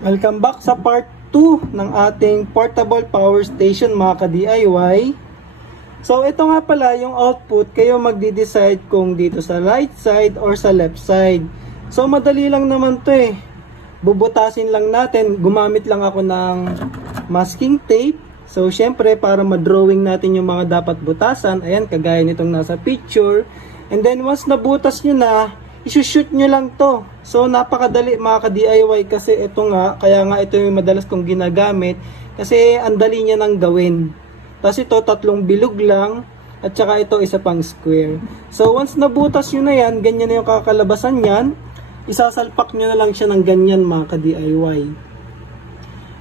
Welcome back sa part 2 ng ating portable power station mga ka-DIY. So ito nga pala yung output, kayo magde-decide kung dito sa right side or sa left side. So madali lang naman to eh. Bubutasin lang natin, gumamit lang ako ng masking tape. So syempre para ma-drawing natin yung mga dapat butasan, ayan kagaya nitong nasa picture. And then once nabutas nyo na, isushoot nyo lang to. So napakadali mga ka-DIY kasi ito nga, kaya nga ito yung madalas kong ginagamit kasi ang dali niya nang gawin. Tapos ito 3 bilog lang at saka ito isa pang square. So once nabutas nyo na yan, ganyan na yung kakalabasan yan. Isasalpak nyo na lang siya ng ganyan mga ka-DIY.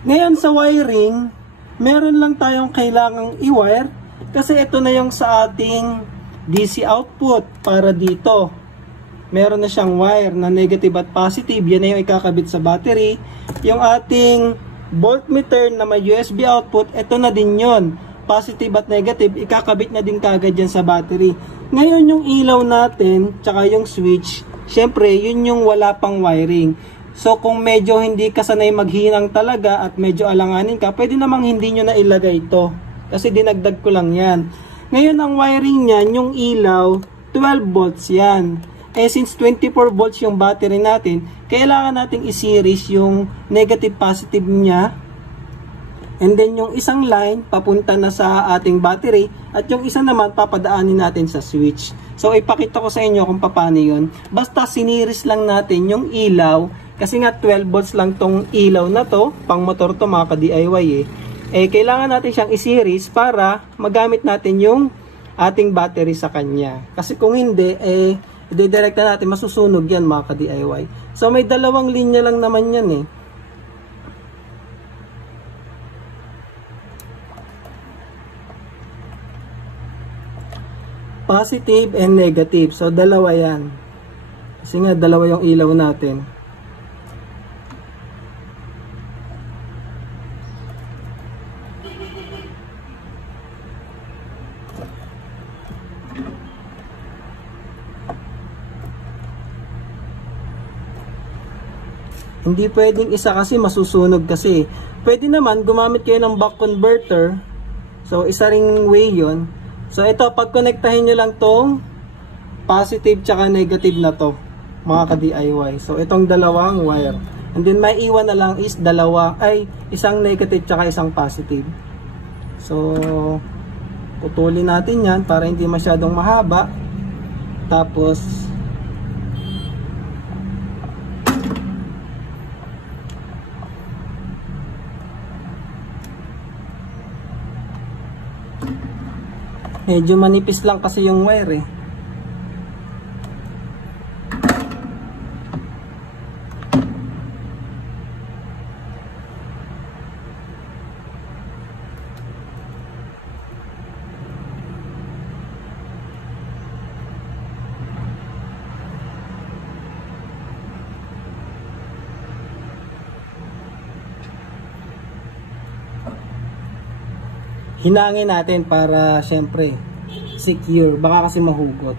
Ngayon sa wiring, meron lang tayong kailangang i-wire kasi ito na yung sa ating DC output para dito. Meron na siyang wire na negative at positive. Yan na yung ikakabit sa battery. Yung ating voltmeter na may USB output, ito na din yon. Positive at negative, ikakabit na din kagad yan sa battery. Ngayon yung ilaw natin, tsaka yung switch, syempre yun yung wala pang wiring. So kung medyo hindi ka sanay maghinang talaga at medyo alanganin ka, pwede namang hindi nyo na ilagay ito. Kasi dinagdag ko lang yan. Ngayon ang wiring niyan, yung ilaw, 12 volts yan. Eh since 24 volts yung battery natin, kailangan nating i-series yung negative positive niya. And then yung isang line papunta na sa ating battery at yung isa naman papadaanin natin sa switch. So ipakita ko sa inyo kung paano yun. Basta siniris lang natin yung ilaw kasi nga 12 volts lang tong ilaw na to, pang motor to mga ka-DIY eh. Eh kailangan natin siyang i-series para magamit natin yung ating battery sa kanya. Kasi kung hindi i-direct na natin, masusunog yan mga ka-DIY. So may dalawang linya lang naman yan eh. Positive and negative. So dalawa yan. Kasi nga dalawa yung ilaw natin. Hindi pwedeng isa kasi masusunog kasi. Pwede naman gumamit kayo ng buck converter. So isa ring way yun. So ito, pag connectahin nyo lang tong positive tsaka negative na to mga ka-DIY. So itong dalawang wire. And then may iwan na lang is isang negative tsaka isang positive. So putulin natin yan para hindi masyadong mahaba. Tapos medyo manipis lang kasi yung wire eh. Hinangin natin para syempre secure, baka kasi mahugot.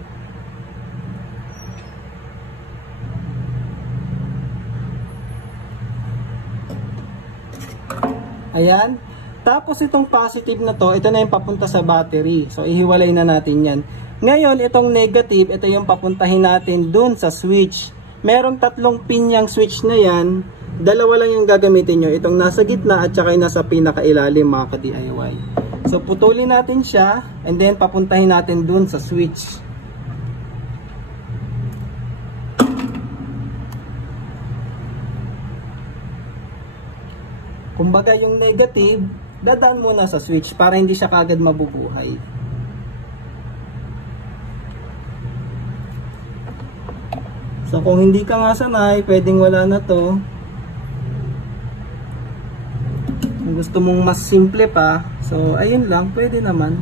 Ayan. Tapos itong positive na to, ito na yung papunta sa battery. So ihiwalay na natin yan. Ngayon itong negative, ito yung papuntahin natin dun sa switch. Merong 3 pin yung switch na yan. Dalawa lang yung gagamitin nyo. Itong nasa gitna at saka yung nasa pinakailalim mga ka-DIY. So putulin natin siya and then papuntahin natin dun sa switch. Kumbaga yung negative, dadaan muna sa switch para hindi siya kagad mabubuhay. So kung hindi ka nga sanay, pwedeng wala na to. Kung gusto mong mas simple pa, so ayun lang, pwede naman.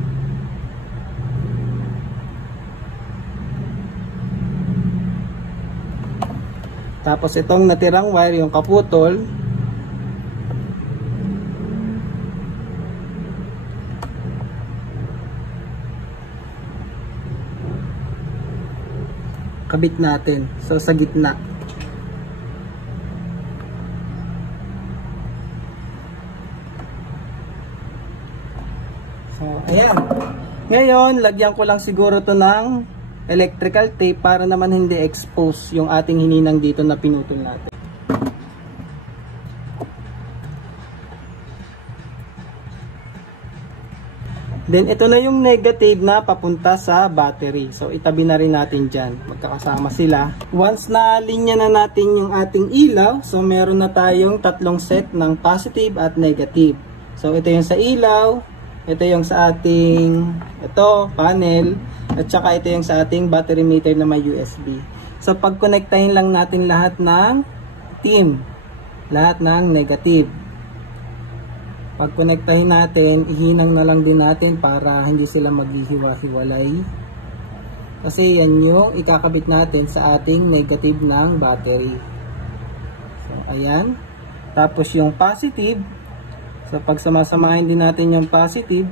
Tapos itong natirang wire, yung kaputol, kabit natin. So sa gitna. So, ayan. Ngayon, lagyan ko lang siguro to ng electrical tape para naman hindi expose yung ating hininang dito na pinutol natin. Then, ito na yung negative na papunta sa battery. So, itabi na rin natin dyan. Magkakasama sila. Once na linya na natin yung ating ilaw, so meron na tayong tatlong set ng positive at negative. So, ito yung sa ilaw, ito yung sa ating panel, at saka ito yung sa ating battery meter na may USB. So, pag-connectahin lang natin lahat ng lahat ng negative. Pag-connectahin natin, ihinang na lang din natin para hindi sila maghihiwa-hiwalay. Kasi yan yung ikakabit natin sa ating negative ng battery. So, ayan. Tapos yung positive, so pag samasamahin din natin yung positive,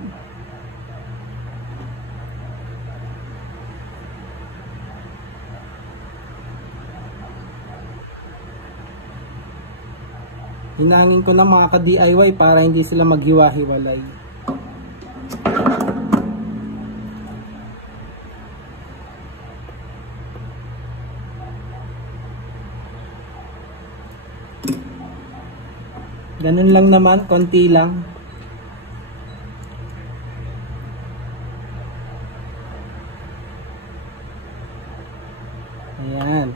hinangin ko lang mga ka-DIY para hindi sila maghiwa-hiwalay. Ganun lang naman, konti lang. Ayan.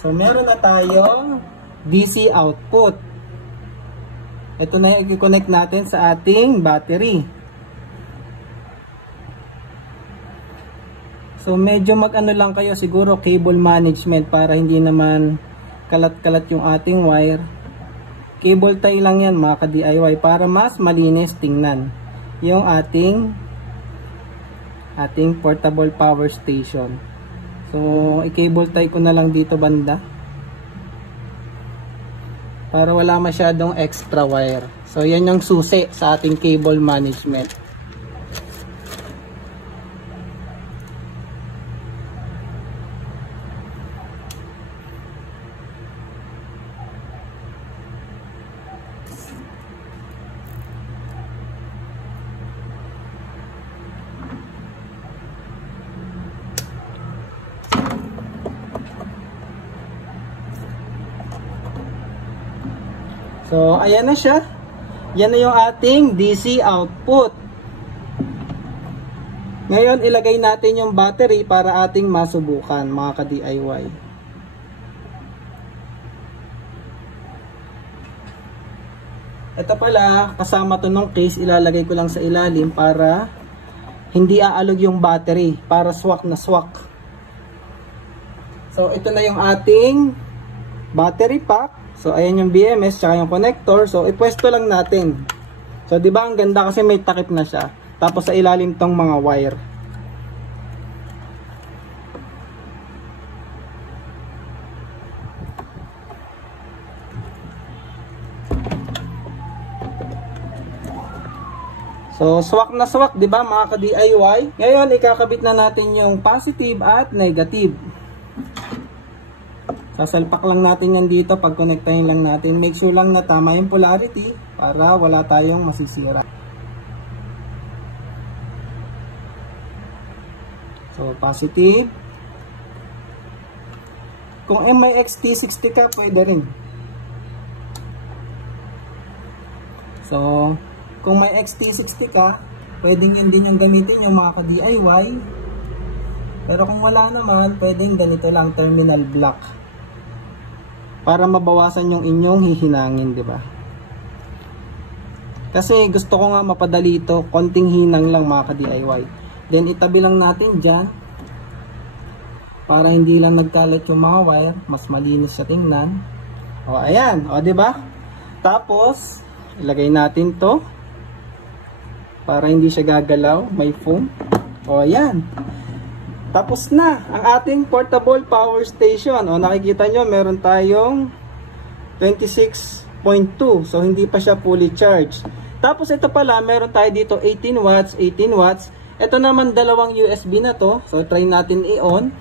So meron na tayong DC output. Ito na yung i-connect natin sa ating battery. So medyo mag-ano lang kayo siguro cable management para hindi naman kalat-kalat yung ating wire. Cable tie lang yan mga ka-DIY para mas malinis tingnan yung ating portable power station. So i-cable tie ko na lang dito banda para wala masyadong extra wire. So yan yung susi sa ating cable management. So, ayan na siya. Yan na yung ating DC output. Ngayon, ilagay natin yung battery para ating masubukan, mga ka-DIY. Ito pala, kasama to ng case, ilalagay ko lang sa ilalim para hindi aalog yung battery, para swak na swak. So, ito na yung ating battery pack. So, ayan yung BMS, tsaka yung connector. So, ipwesto lang natin. So, di ba ang ganda kasi may takip na siya. Tapos, sa ilalim tong mga wire. So, swak na swak, di ba mga ka-DIY? Ngayon, ikakabit na natin yung positive at negative. Sasalpak lang natin yan dito, pag-connectahin lang natin. Make sure lang na tama yung polarity para wala tayong masisira. So, positive. Kung MIXT60 ka, pwede rin. So, kung may XT60 ka, pwedeng yun din yung gamitin yung mga ka-DIY. Pero kung wala naman, pwedeng ganito lang, terminal block. Para mabawasan yung inyong hihinangin, di ba? Kasi gusto ko nga mapadali ito, konting hinang lang mga ka-DIY. Then itabi lang natin dyan para hindi lang nagkalat yung mga wire, mas malinis siya tingnan. O ayan, o di ba? Tapos ilagay natin to para hindi siya gagalaw, may foam. O ayan. Tapos na ang ating portable power station. O nakikita nyo, meron tayong 26.2. So hindi pa siya fully charged. Tapos ito pala, meron tayo dito 18 watts, 18 watts. Ito naman dalawang USB na to. So try natin i-on.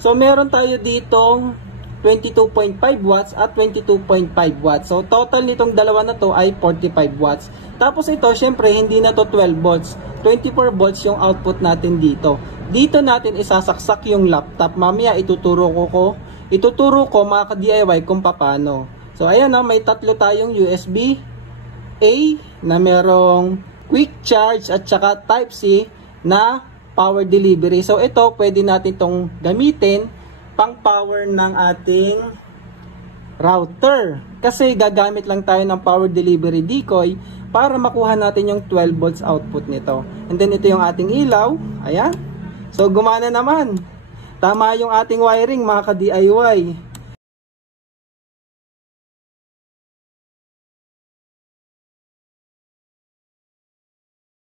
So meron tayo dito 22.5 watts at 22.5 watts. So total nitong dalawa na to ay 45 watts. Tapos ito, syempre hindi na to 12 volts. 24 volts yung output natin dito. Dito natin isasaksak yung laptop. Mamaya ituturo ko mga ka-DIY kung paano. So ayan na, may tatlo tayong USB A na merong quick charge at saka type C na power delivery. So ito pwede natin tong gamitin pang power ng ating router. Kasi gagamit lang tayo ng power delivery decoy para makuha natin yung 12 volts output nito. And then ito yung ating ilaw. Ayan. So gumana naman. Tama yung ating wiring mga ka-DIY.